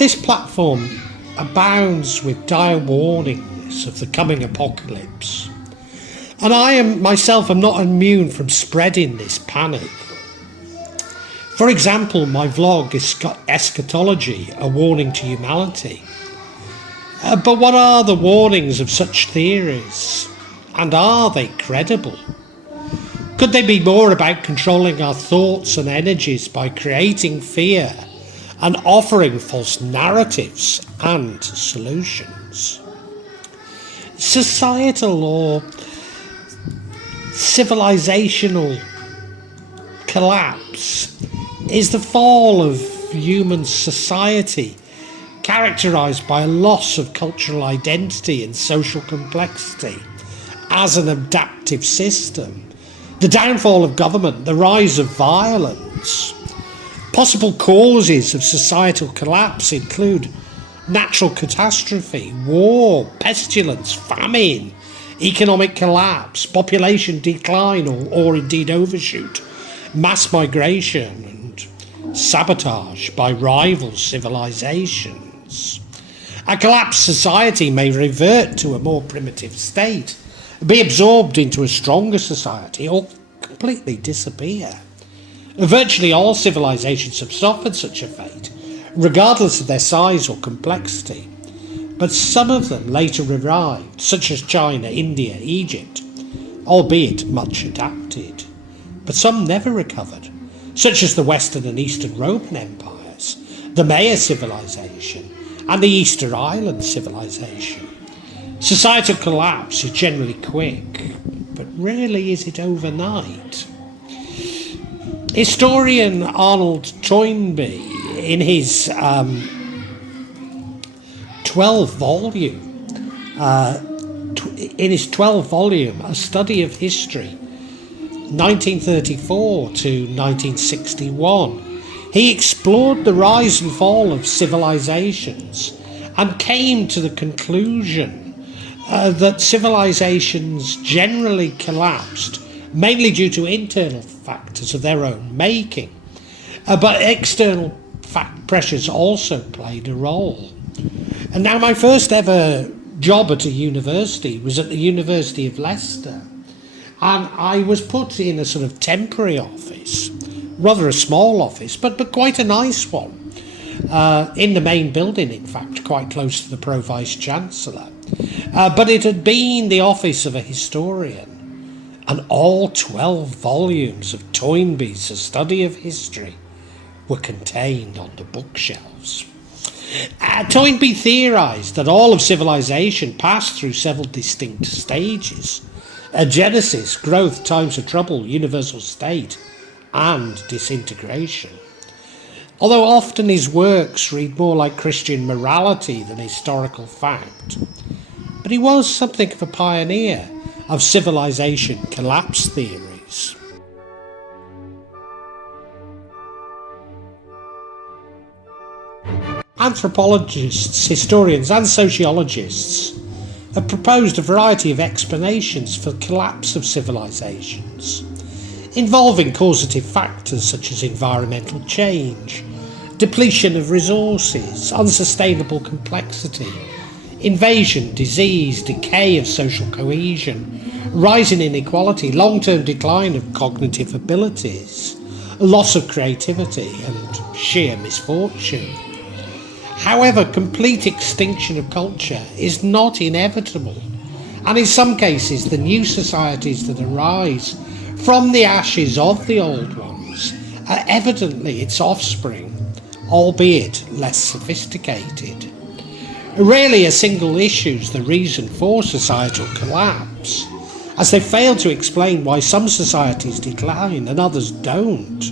This platform abounds with dire warnings of the coming apocalypse, and I myself am not immune from spreading this panic. For example, my vlog Eschatology, a warning to humanity. But what are the warnings of such theories? And are they credible? Could they be more about controlling our thoughts and energies by creating fear and offering false narratives and solutions? Societal or civilizational collapse is the fall of human society, characterised by a loss of cultural identity and social complexity as an adaptive system, the downfall of government, the rise of violence. Possible causes of societal collapse include natural catastrophe, war, pestilence, famine, economic collapse, population decline or indeed overshoot, mass migration and sabotage by rival civilizations. A collapsed society may revert to a more primitive state, be absorbed into a stronger society, or completely disappear. Virtually all civilizations have suffered such a fate, regardless of their size or complexity, but some of them later revived, such as China, India, Egypt, albeit much adapted. But some never recovered, such as the Western and Eastern Roman empires, the Maya civilization, and the Easter Island civilization. Societal collapse is generally quick, but rarely is it overnight. Historian Arnold Toynbee, in his 12 volume, A Study of History, 1934 to 1961, he explored the rise and fall of civilizations and came to the conclusion that civilizations generally collapsed mainly due to internal factors of their own making, but external pressures also played a role. And now my first ever job at a university was at the University of Leicester, and I was put in a sort of temporary office, rather a small office, but quite a nice one, in the main building, in fact, quite close to the Pro-Vice-Chancellor. But it had been the office of a historian, and all 12 volumes of Toynbee's A Study of History were contained on the bookshelves. Toynbee theorised that all of civilization passed through several distinct stages: a genesis, growth, times of trouble, universal state, and disintegration. Although often his works read more like Christian morality than historical fact, but he was something of a pioneer of civilization collapse theories. Anthropologists, historians and sociologists have proposed a variety of explanations for the collapse of civilizations, involving causative factors such as environmental change, depletion of resources, unsustainable complexity, invasion, disease, decay of social cohesion, rising inequality, long-term decline of cognitive abilities, loss of creativity, and sheer misfortune. However, complete extinction of culture is not inevitable, and in some cases the new societies that arise from the ashes of the old ones are evidently its offspring, albeit less sophisticated. Rarely a single issue is the reason for societal collapse, as they fail to explain why some societies decline and others don't.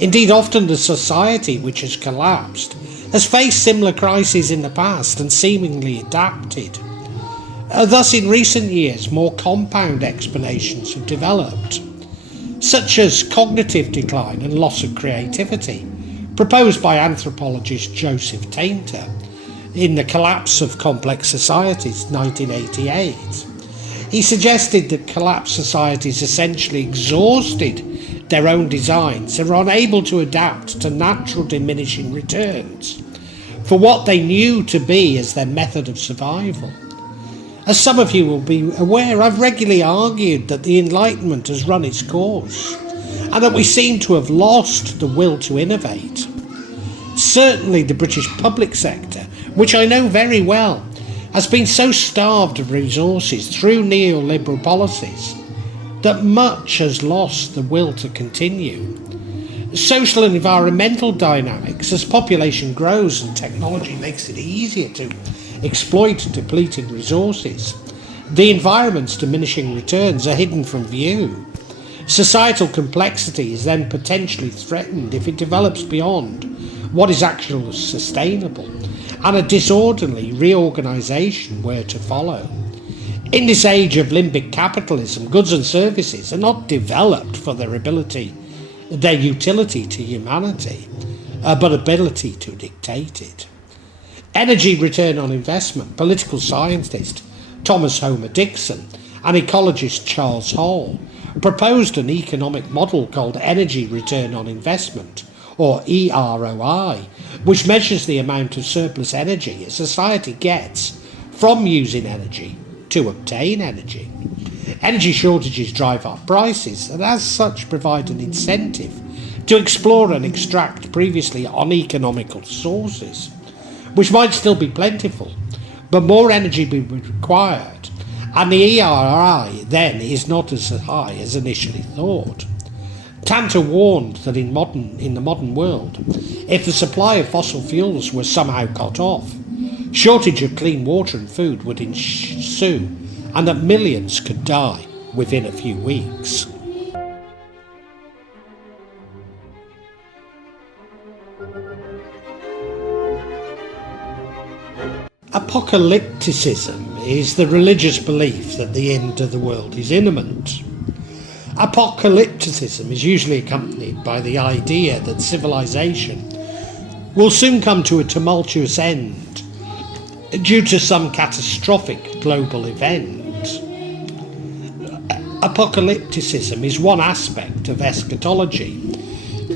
Indeed, often the society which has collapsed has faced similar crises in the past and seemingly adapted. Thus, in recent years, more compound explanations have developed, such as cognitive decline and loss of creativity, proposed by anthropologist Joseph Tainter in The Collapse of Complex Societies, 1988. He suggested that collapsed societies essentially exhausted their own designs and were unable to adapt to natural diminishing returns. for what they knew to be as their method of survival. As some of you will be aware, I've regularly argued that the Enlightenment has run its course and that we seem to have lost the will to innovate. Certainly the British public sector, which I know very well, has been so starved of resources through neoliberal policies that much has lost the will to continue. Social and environmental dynamics, as population grows and technology makes it easier to exploit depleted resources, the environment's diminishing returns are hidden from view. Societal complexity is then potentially threatened if it develops beyond what is actually sustainable, and a disorderly reorganisation were to follow. In this age of limbic capitalism, goods and services are not developed for their utility to humanity, but ability to dictate it. Energy return on investment, political scientist Thomas Homer Dixon and ecologist Charles Hall proposed an economic model called energy return on investment, or EROI, which measures the amount of surplus energy a society gets from using energy to obtain energy. Energy shortages drive up prices and as such provide an incentive to explore and extract previously uneconomical sources, which might still be plentiful, but more energy be required, and the ERI then is not as high as initially thought. Tainter warned that in the modern world, if the supply of fossil fuels were somehow cut off, shortage of clean water and food would ensue, and that millions could die within a few weeks. Apocalypticism is the religious belief that the end of the world is imminent. Apocalypticism is usually accompanied by the idea that civilization will soon come to a tumultuous end due to some catastrophic global event. Apocalypticism is one aspect of eschatology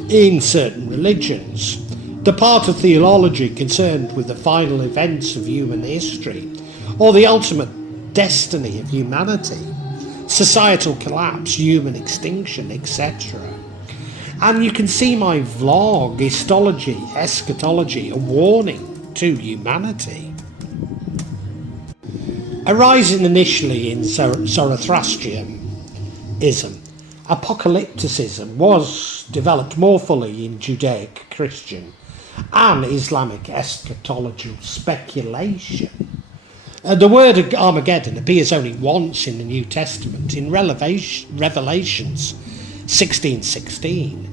in certain religions, the part of theology concerned with the final events of human history, or the ultimate destiny of humanity, societal collapse, human extinction, etc. And you can see my vlog, Histology, Eschatology, a warning to humanity. Arising initially in Zoroastrianism, apocalypticism was developed more fully in Judaic-Christian and Islamic eschatological speculation. The word Armageddon appears only once in the New Testament, in Revelations 16:16.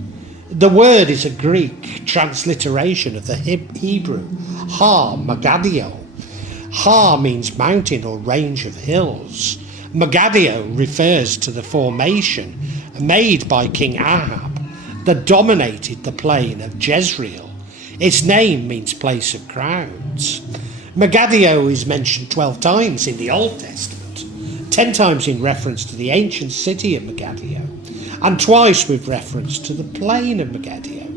The word is a Greek transliteration of the Hebrew Ha-Magadio. Ha means mountain or range of hills. Magadio refers to the formation made by King Ahab that dominated the plain of Jezreel. Its name means place of crowds. Magadio is mentioned 12 times in the Old Testament, 10 times in reference to the ancient city of Magadio, and twice with reference to the plain of Magadio.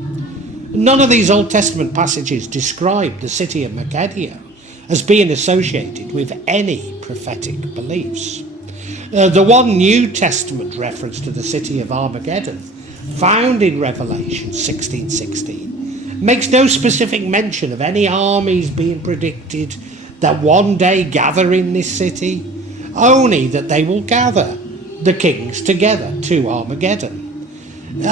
None of these Old Testament passages describe the city of Magadio as being associated with any prophetic beliefs. The one New Testament reference to the city of Armageddon, found in Revelation 16:16, makes no specific mention of any armies being predicted that one day gather in this city, only that they will gather the kings together to Armageddon.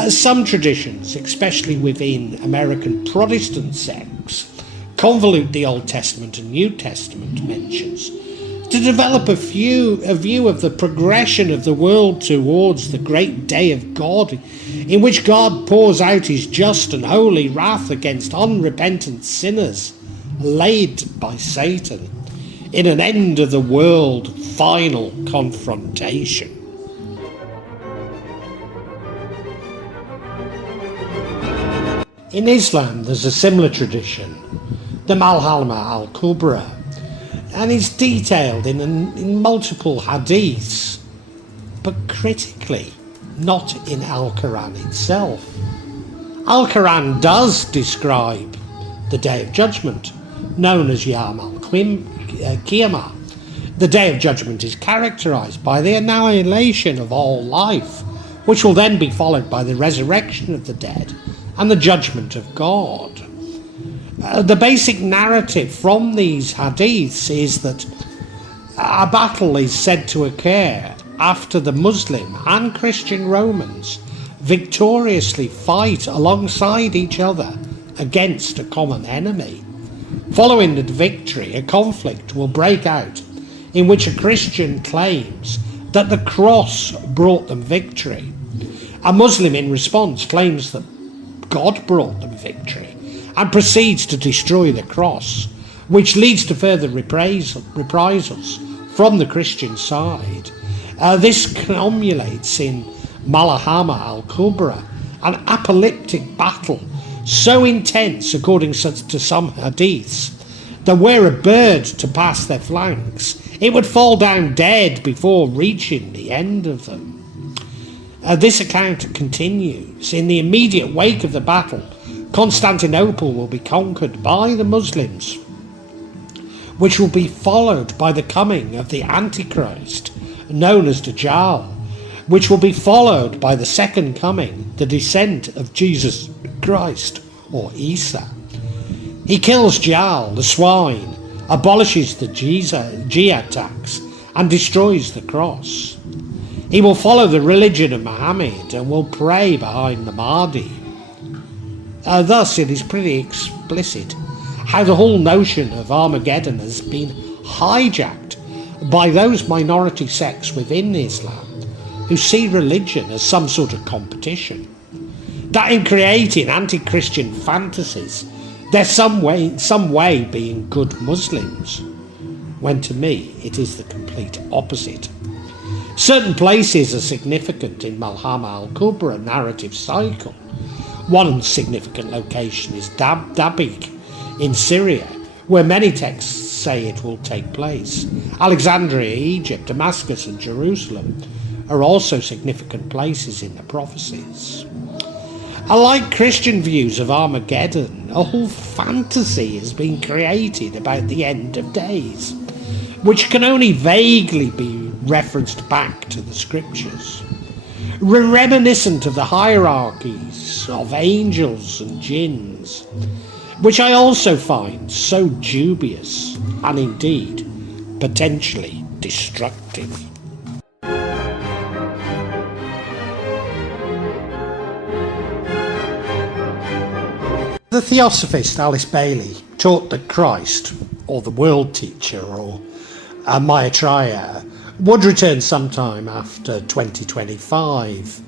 Some traditions, especially within American Protestant sects, convolute the Old Testament and New Testament mentions to develop a view of the progression of the world towards the great day of God, in which God pours out his just and holy wrath against unrepentant sinners laid by Satan in an end of the world final confrontation. In Islam there's a similar tradition, the Malhama Al-Kubra, and it's detailed in multiple hadiths, but critically not in Al-Quran itself. Al-Quran does describe the Day of Judgment, known as Yawm al-Qiyāmah. The Day of Judgment is characterised by the annihilation of all life, which will then be followed by the resurrection of the dead and the judgment of God. The basic narrative from these hadiths is that a battle is said to occur after the Muslim and Christian Romans victoriously fight alongside each other against a common enemy. Following the victory, a conflict will break out in which a Christian claims that the cross brought them victory. A Muslim in response claims that God brought them victory and proceeds to destroy the cross, which leads to further reprisals from the Christian side. This culminates in Malhama Al-Kubra, an apocalyptic battle so intense, according to some hadiths, that were a bird to pass their flanks, it would fall down dead before reaching the end of them. This account continues. In the immediate wake of the battle, Constantinople will be conquered by the Muslims, which will be followed by the coming of the Antichrist, known as Dajjal, which will be followed by the second coming, the descent of Jesus Christ, or Isa. He kills Dajjal, the swine, abolishes the jizya tax, and destroys the cross. He will follow the religion of Muhammad and will pray behind the Mahdi. Thus, it is pretty explicit how the whole notion of Armageddon has been hijacked by those minority sects within Islam who see religion as some sort of competition. That in creating anti-Christian fantasies, they're some way being good Muslims, when to me it is the complete opposite. Certain places are significant in Malhama Al-Kubra narrative cycle. One significant location is Dabiq in Syria, where many texts say it will take place. Alexandria, Egypt, Damascus and Jerusalem are also significant places in the prophecies. Unlike Christian views of Armageddon, a whole fantasy has been created about the end of days, which can only vaguely be referenced back to the scriptures. Reminiscent of the hierarchies of angels and jinns, which I also find so dubious and indeed potentially destructive. The Theosophist Alice Bailey taught that Christ, or the world teacher, or Maitreya, would return sometime after 2025.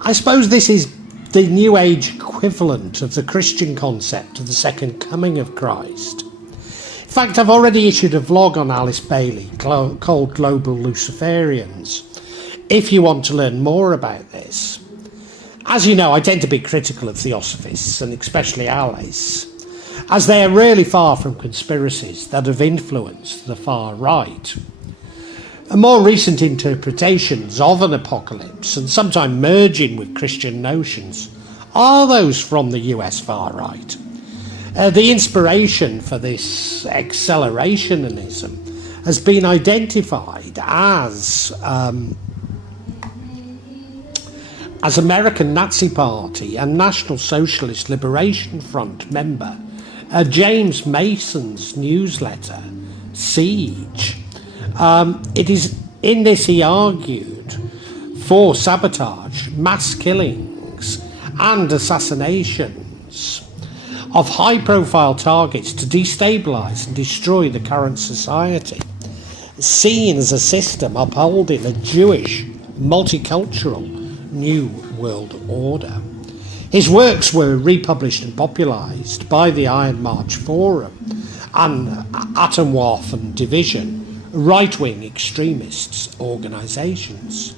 I suppose this is the New Age equivalent of the Christian concept of the second coming of Christ. In fact, I've already issued a vlog on Alice Bailey called Global Luciferians, if you want to learn more about this. As you know, I tend to be critical of Theosophists, and especially Alice, as they are really far from conspiracies that have influenced the far right. More recent interpretations of an apocalypse, and sometimes merging with Christian notions, are those from the US far right. The inspiration for this accelerationism has been identified as American Nazi Party and National Socialist Liberation Front member James Mason's newsletter, Siege. It is in this he argued for sabotage, mass killings and assassinations of high-profile targets to destabilise and destroy the current society, seen as a system upholding a Jewish, multicultural New World Order. His works were republished and popularised by the Iron March Forum and Atomwaffen and Division, right-wing extremists organisations.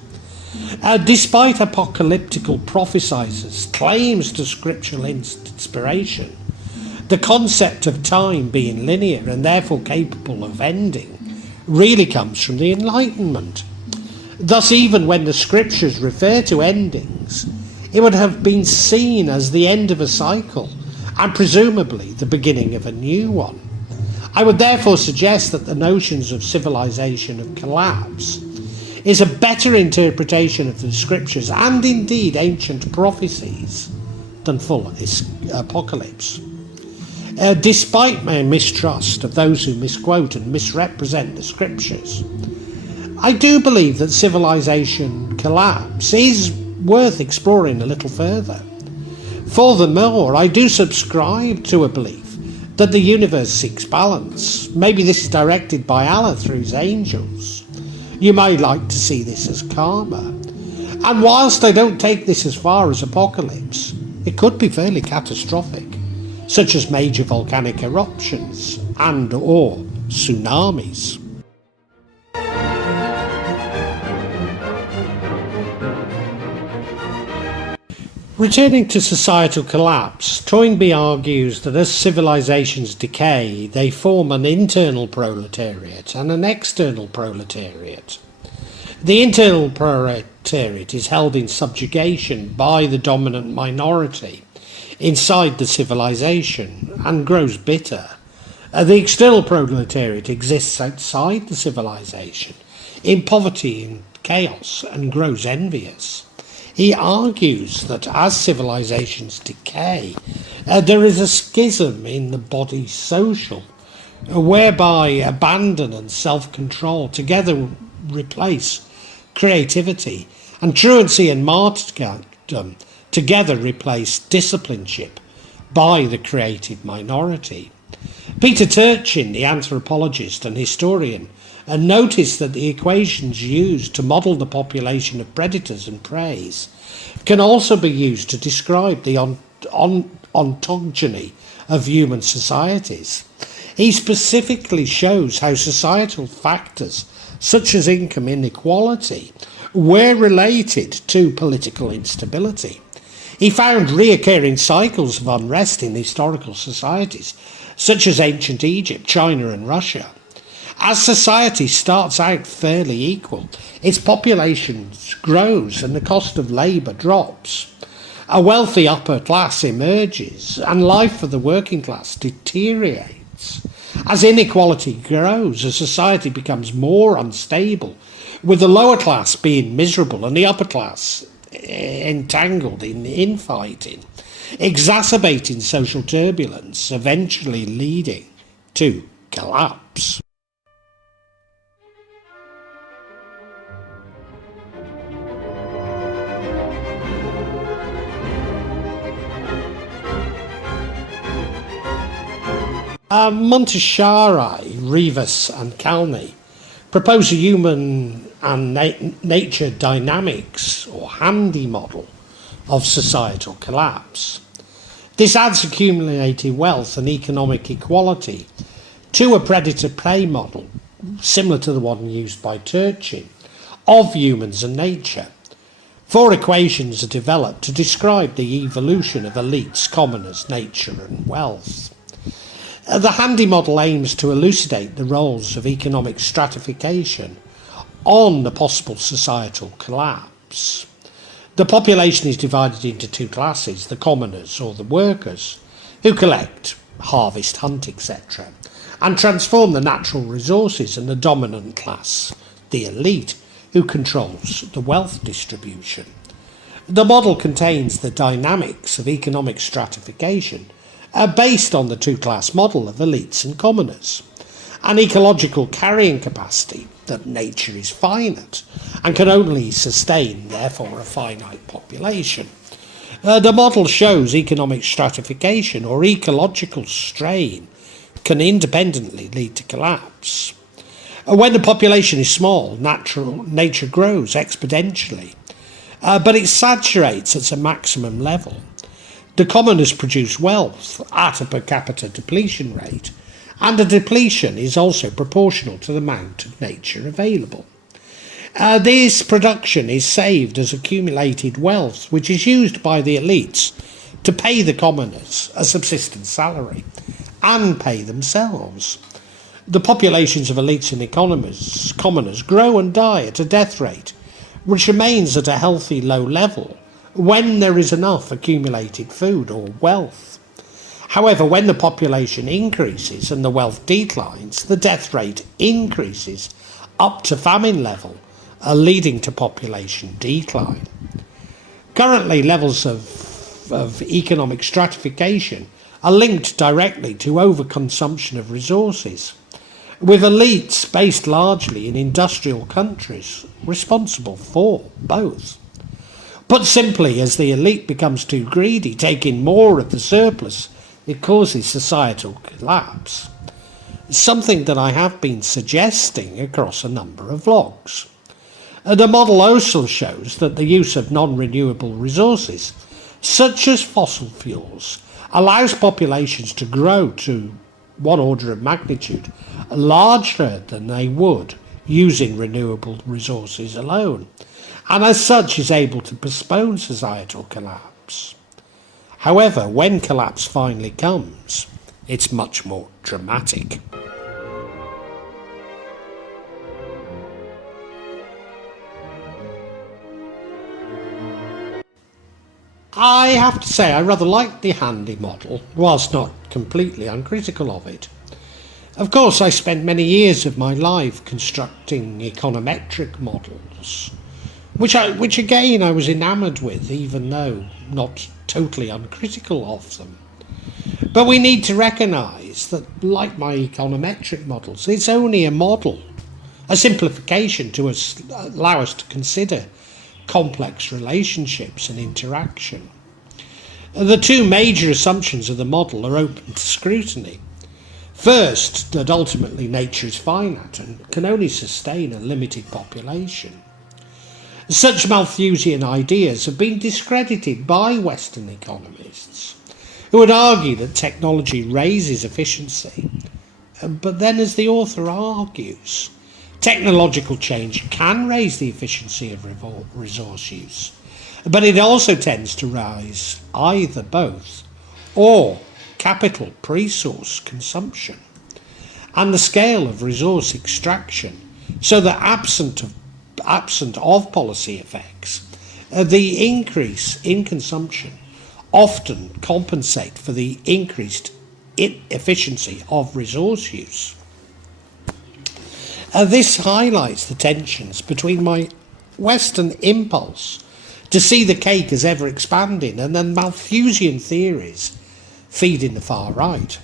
Despite apocalyptical prophesizers' claims to scriptural inspiration, the concept of time being linear and therefore capable of ending really comes from the Enlightenment. Thus, even when the scriptures refer to endings, it would have been seen as the end of a cycle and presumably the beginning of a new one. I would therefore suggest that the notions of civilization and collapse is a better interpretation of the scriptures and indeed ancient prophecies than full apocalypse. Despite my mistrust of those who misquote and misrepresent the scriptures, I do believe that civilization collapse is worth exploring a little further. Furthermore, I do subscribe to a belief that the universe seeks balance. Maybe this is directed by Allah through his angels. You may like to see this as karma. And whilst I don't take this as far as apocalypse, it could be fairly catastrophic, such as major volcanic eruptions and or tsunamis. Returning to societal collapse, Toynbee argues that as civilizations decay, they form an internal proletariat and an external proletariat. The internal proletariat is held in subjugation by the dominant minority inside the civilization and grows bitter. The external proletariat exists outside the civilization in poverty and chaos and grows envious. He argues that as civilizations decay, there is a schism in the body's social, whereby abandon and self-control together replace creativity, and truancy and martyrdom together replace discipleship by the creative minority. Peter Turchin, the anthropologist and historian, noticed that the equations used to model the population of predators and prey can also be used to describe the ontogeny of human societies. He specifically shows how societal factors such as income inequality were related to political instability. He found reoccurring cycles of unrest in historical societies such as ancient Egypt, China and Russia. As society starts out fairly equal, its population grows and the cost of labour drops. A wealthy upper class emerges and life for the working class deteriorates. As inequality grows, a society becomes more unstable, with the lower class being miserable and the upper class entangled in infighting, exacerbating social turbulence, eventually leading to collapse. Montefiore, Rivas and Calney propose a human and nature dynamics or handy model of societal collapse. This adds accumulated wealth and economic equality to a predator-prey model similar to the one used by Turchin of humans and nature. 4 equations are developed to describe the evolution of elites, commoners, nature and wealth. The handy model aims to elucidate the roles of economic stratification on the possible societal collapse. The population is divided into 2 classes, the commoners or the workers, who collect, harvest, hunt, etc., and transform the natural resources, and the dominant class, the elite, who controls the wealth distribution. The model contains the dynamics of economic stratification based on the 2-class model of elites and commoners, an ecological carrying capacity that nature is finite and can only sustain, therefore, a finite population. The model shows economic stratification or ecological strain can independently lead to collapse. When the population is small, nature grows exponentially, but it saturates at a maximum level. The commoners produce wealth at a per capita depletion rate, and the depletion is also proportional to the amount of nature available. This production is saved as accumulated wealth, which is used by the elites to pay the commoners a subsistence salary and pay themselves. The populations of elites and commoners grow and die at a death rate, which remains at a healthy low level when there is enough accumulated food or wealth. However, when the population increases and the wealth declines, the death rate increases up to famine level, leading to population decline. Currently, levels of economic stratification are linked directly to overconsumption of resources, with elites based largely in industrial countries responsible for both. Put simply, as the elite becomes too greedy, taking more of the surplus, it causes societal collapse. Something that I have been suggesting across a number of vlogs. The model also shows that the use of non-renewable resources, such as fossil fuels, allows populations to grow to one order of magnitude larger than they would using renewable resources alone, and as such is able to postpone societal collapse. However, when collapse finally comes, it's much more dramatic. I have to say I rather like the handy model, whilst not completely uncritical of it. Of course, I spent many years of my life constructing econometric models, which again I was enamoured with, even though not totally uncritical of them. But we need to recognise that, like my econometric models, it's only a model, a simplification to allow us to consider complex relationships and interaction. The two major assumptions of the model are open to scrutiny. First, that ultimately nature is finite and can only sustain a limited population. Such Malthusian ideas have been discredited by Western economists, who would argue that technology raises efficiency. But then, as the author argues, technological change can raise the efficiency of resource use, but it also tends to rise either both or capital pre-source consumption and the scale of resource extraction, so that absent of policy effects, the increase in consumption often compensate for the increased efficiency of resource use. This highlights the tensions between my Western impulse to see the cake as ever expanding and then Malthusian theories feeding the far right,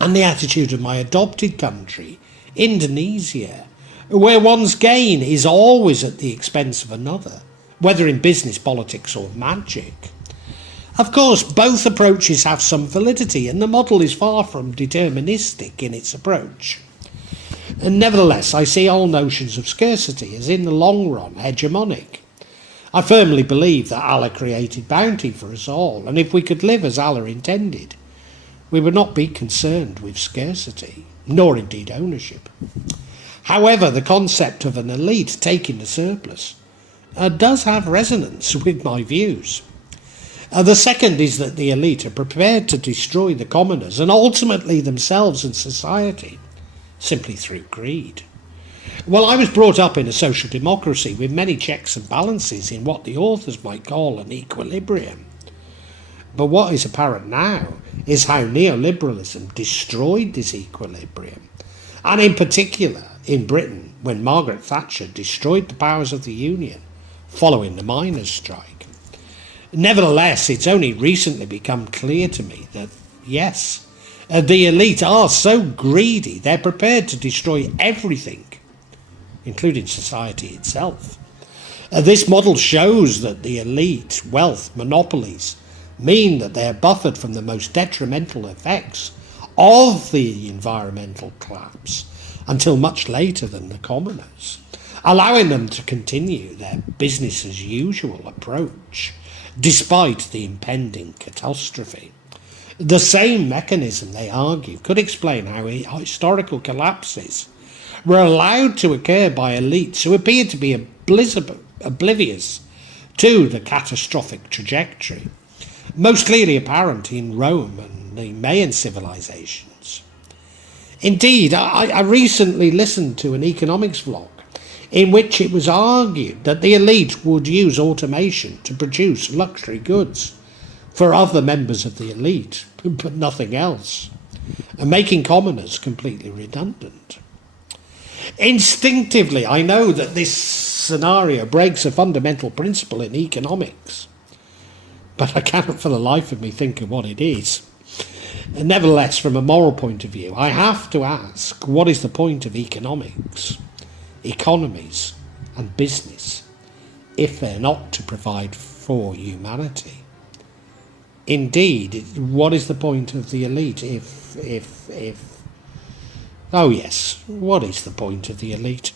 and the attitude of my adopted country, Indonesia, where one's gain is always at the expense of another, whether in business, politics or magic. Of course, both approaches have some validity, and the model is far from deterministic in its approach. And nevertheless, I see all notions of scarcity as in the long run hegemonic. I firmly believe that Allah created bounty for us all, and if we could live as Allah intended, we would not be concerned with scarcity, nor indeed ownership. However, the concept of an elite taking the surplus does have resonance with my views. The second is that the elite are prepared to destroy the commoners and ultimately themselves and society, simply through greed. Well, I was brought up in a social democracy with many checks and balances in what the authors might call an equilibrium. But what is apparent now is how Neo-Liberalism destroyed this equilibrium, and in particular in Britain when Margaret Thatcher destroyed the powers of the Union following the miners' strike. Nevertheless, it's only recently become clear to me that, yes, the elite are so greedy they're prepared to destroy everything, including society itself. This model shows that the elite wealth monopolies mean that they are buffered from the most detrimental effects of the environmental collapse until much later than the commoners, allowing them to continue their business as usual approach despite the impending catastrophe. The same mechanism, they argue, could explain how historical collapses were allowed to occur by elites who appeared to be oblivious to the catastrophic trajectory, most clearly apparent in Rome and the Mayan civilizations. Indeed, I recently listened to an economics vlog in which it was argued that the elite would use automation to produce luxury goods for other members of the elite, but nothing else, and making commoners completely redundant. Instinctively, I know that this scenario breaks a fundamental principle in economics, but I cannot for the life of me think of what it is. And nevertheless, from a moral point of view, I have to ask, what is the point of economics, economies, and business if they're not to provide for humanity? Indeed, what is the point of the elite if... Oh yes, what is the point of the elite?